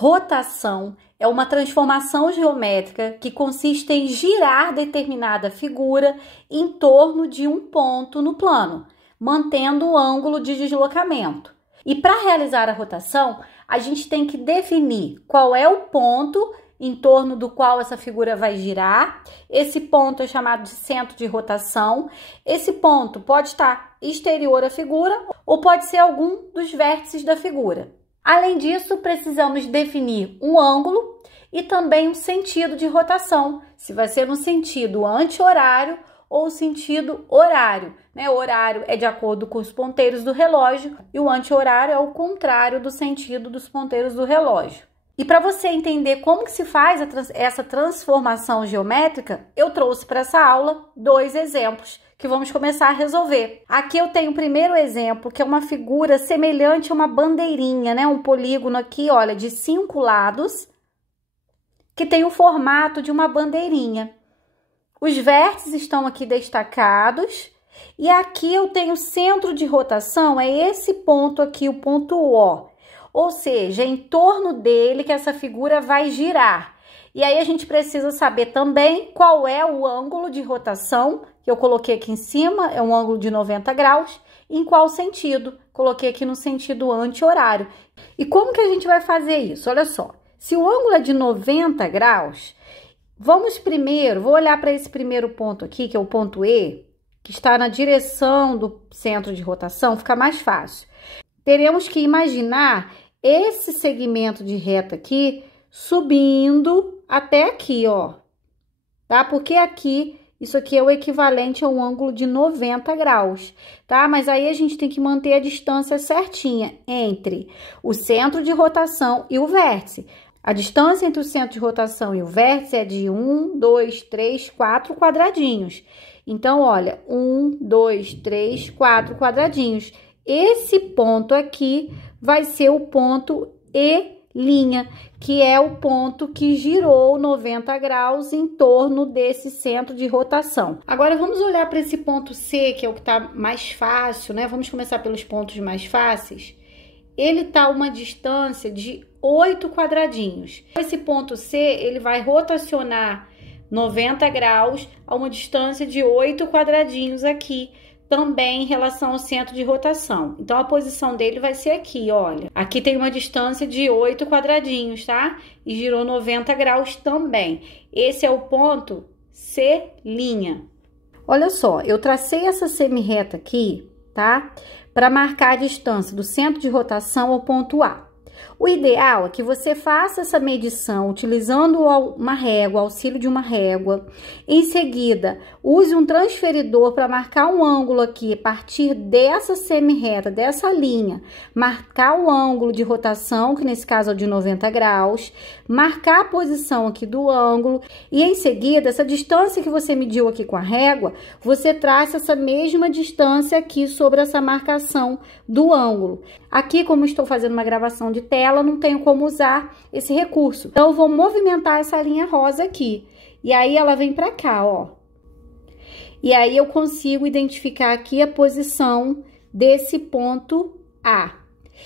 Rotação é uma transformação geométrica que consiste em girar determinada figura em torno de um ponto no plano, mantendo o ângulo de deslocamento. E para realizar a rotação, a gente tem que definir qual é o ponto em torno do qual essa figura vai girar. Esse ponto é chamado de centro de rotação. Esse ponto pode estar exterior à figura ou pode ser algum dos vértices da figura. Além disso, precisamos definir um ângulo e também um sentido de rotação, se vai ser no sentido anti-horário ou sentido horário, né? O horário é de acordo com os ponteiros do relógio e o anti-horário é o contrário do sentido dos ponteiros do relógio. E para você entender como que se faz essa transformação geométrica, eu trouxe para essa aula 2 exemplos que vamos começar a resolver. Aqui eu tenho o primeiro exemplo, que é uma figura semelhante a uma bandeirinha, né? Um polígono aqui, olha, de 5 lados, que tem o formato de uma bandeirinha. Os vértices estão aqui destacados, e aqui eu tenho o centro de rotação, é esse ponto aqui, o ponto O. Ou seja, é em torno dele que essa figura vai girar. E aí a gente precisa saber também qual é o ângulo de rotação, que eu coloquei aqui em cima, é um ângulo de 90 graus, em qual sentido? Coloquei aqui no sentido anti-horário. E como que a gente vai fazer isso? Olha só, se o ângulo é de 90 graus, vamos primeiro, vou olhar para esse primeiro ponto aqui, que é o ponto E, que está na direção do centro de rotação, fica mais fácil. Teremos que imaginar esse segmento de reta aqui subindo até aqui, ó, tá? Porque aqui, isso aqui é o equivalente a um ângulo de 90 graus, tá? Mas aí a gente tem que manter a distância certinha entre o centro de rotação e o vértice. A distância entre o centro de rotação e o vértice é de 1, 2, 3, 4 quadradinhos. Então, olha, 1, 2, 3, 4 quadradinhos. Esse ponto aqui vai ser o ponto E', que é o ponto que girou 90 graus em torno desse centro de rotação. Agora, vamos olhar para esse ponto C, que é o que está mais fácil, né? Vamos começar pelos pontos mais fáceis. Ele está a uma distância de 8 quadradinhos. Esse ponto C, ele vai rotacionar 90 graus a uma distância de 8 quadradinhos aqui, também em relação ao centro de rotação. Então, a posição dele vai ser aqui, olha. Aqui tem uma distância de 8 quadradinhos, tá? E girou 90 graus também. Esse é o ponto C'. Olha só, eu tracei essa semi-reta aqui, tá? Para marcar a distância do centro de rotação ao ponto A. O ideal é que você faça essa medição utilizando uma régua, auxílio de uma régua. Em seguida, use um transferidor para marcar um ângulo aqui, a partir dessa semi-reta, dessa linha. Marcar o ângulo de rotação, que nesse caso é de 90 graus. Marcar a posição aqui do ângulo. E em seguida, essa distância que você mediu aqui com a régua, você traça essa mesma distância aqui sobre essa marcação do ângulo. Aqui, como estou fazendo uma gravação de tela, não tenho como usar esse recurso. Então, eu vou movimentar essa linha rosa aqui. E aí, ela vem pra cá, ó. E aí, eu consigo identificar aqui a posição desse ponto A.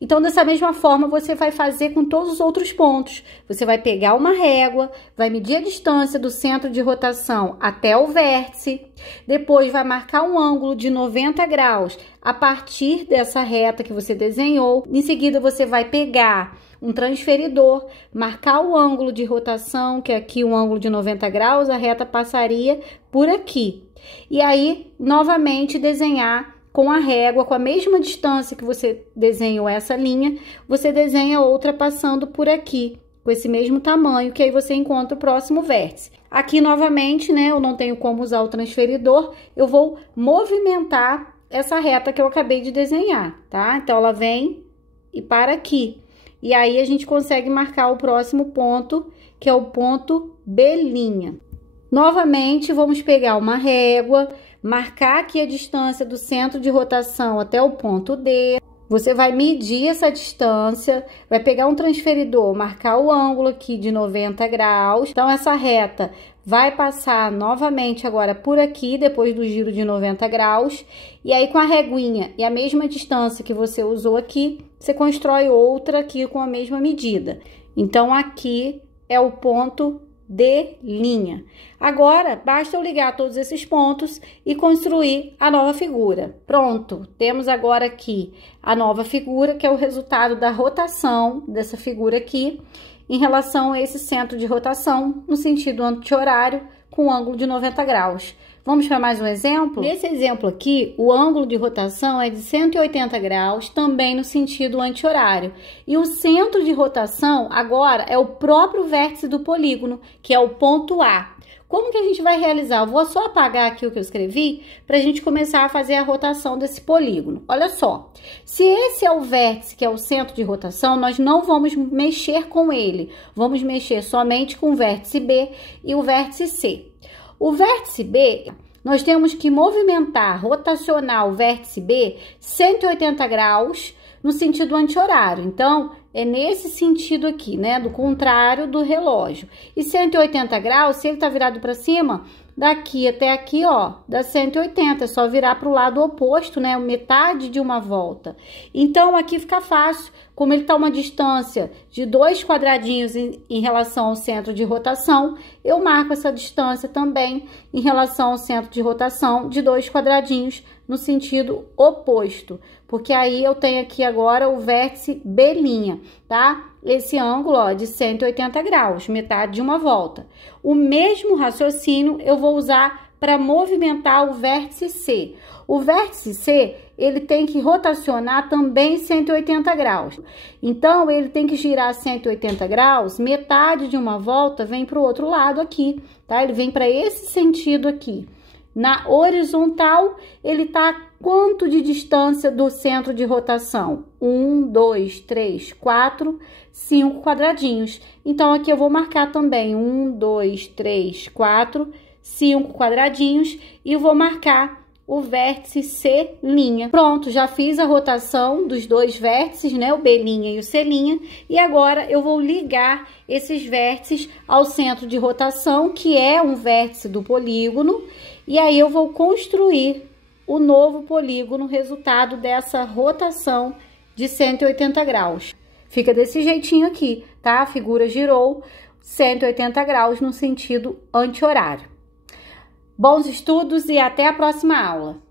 Então, dessa mesma forma, você vai fazer com todos os outros pontos. Você vai pegar uma régua, vai medir a distância do centro de rotação até o vértice, depois vai marcar um ângulo de 90 graus a partir dessa reta que você desenhou. Em seguida, você vai pegar um transferidor, marcar o ângulo de rotação, que é aqui um ângulo de 90 graus, a reta passaria por aqui. E aí, novamente, desenhar com a régua, com a mesma distância que você desenhou essa linha, você desenha outra passando por aqui, com esse mesmo tamanho, que aí você encontra o próximo vértice. Aqui, novamente, né, eu não tenho como usar o transferidor, eu vou movimentar essa reta que eu acabei de desenhar, tá? Então, ela vem e para aqui. E aí, a gente consegue marcar o próximo ponto, que é o ponto B'. Novamente, vamos pegar uma régua, marcar aqui a distância do centro de rotação até o ponto D. Você vai medir essa distância, vai pegar um transferidor, marcar o ângulo aqui de 90 graus. Então, essa reta vai passar novamente agora por aqui, depois do giro de 90 graus. E aí, com a reguinha e a mesma distância que você usou aqui, você constrói outra aqui com a mesma medida. Então, aqui é o ponto D'. Agora, basta eu ligar todos esses pontos e construir a nova figura. Pronto, temos agora aqui a nova figura, que é o resultado da rotação dessa figura aqui, em relação a esse centro de rotação, no sentido anti-horário, com ângulo de 90 graus. Vamos para mais um exemplo? Nesse exemplo aqui, o ângulo de rotação é de 180 graus, também no sentido anti-horário. E o centro de rotação, agora, é o próprio vértice do polígono, que é o ponto A. Como que a gente vai realizar? Eu vou só apagar aqui o que eu escrevi, para a gente começar a fazer a rotação desse polígono. Olha só, se esse é o vértice, que é o centro de rotação, nós não vamos mexer com ele. Vamos mexer somente com o vértice B e o vértice C. O vértice B, nós temos que movimentar, rotacionar o vértice B 180 graus no sentido anti-horário. Então, é nesse sentido aqui, né? Do contrário do relógio. E 180 graus, se ele tá virado para cima, daqui até aqui, ó, dá 180. É só virar para o lado oposto, né? Metade de uma volta. Então, aqui fica fácil. Como ele tá uma distância de 2 quadradinhos em relação ao centro de rotação, eu marco essa distância também em relação ao centro de rotação de 2 quadradinhos no sentido oposto. Porque aí eu tenho aqui agora o vértice B', tá? Esse ângulo, ó, de 180 graus, metade de uma volta. O mesmo raciocínio eu vou usar para movimentar o vértice C. O vértice C, ele tem que rotacionar também 180 graus. Então, ele tem que girar 180 graus, metade de uma volta vem para o outro lado aqui, tá? Ele vem para esse sentido aqui. Na horizontal, ele tá a quanto de distância do centro de rotação? 1, 2, 3, 4, 5 quadradinhos. Então, aqui eu vou marcar também 1, 2, 3, 4, 5 quadradinhos e eu vou marcar o vértice C'. Pronto, já fiz a rotação dos dois vértices, né? O B' e o C'. E agora eu vou ligar esses vértices ao centro de rotação, que é um vértice do polígono. E aí eu vou construir o novo polígono, resultado dessa rotação de 180 graus. Fica desse jeitinho aqui, tá? A figura girou 180 graus no sentido anti-horário. Bons estudos e até a próxima aula!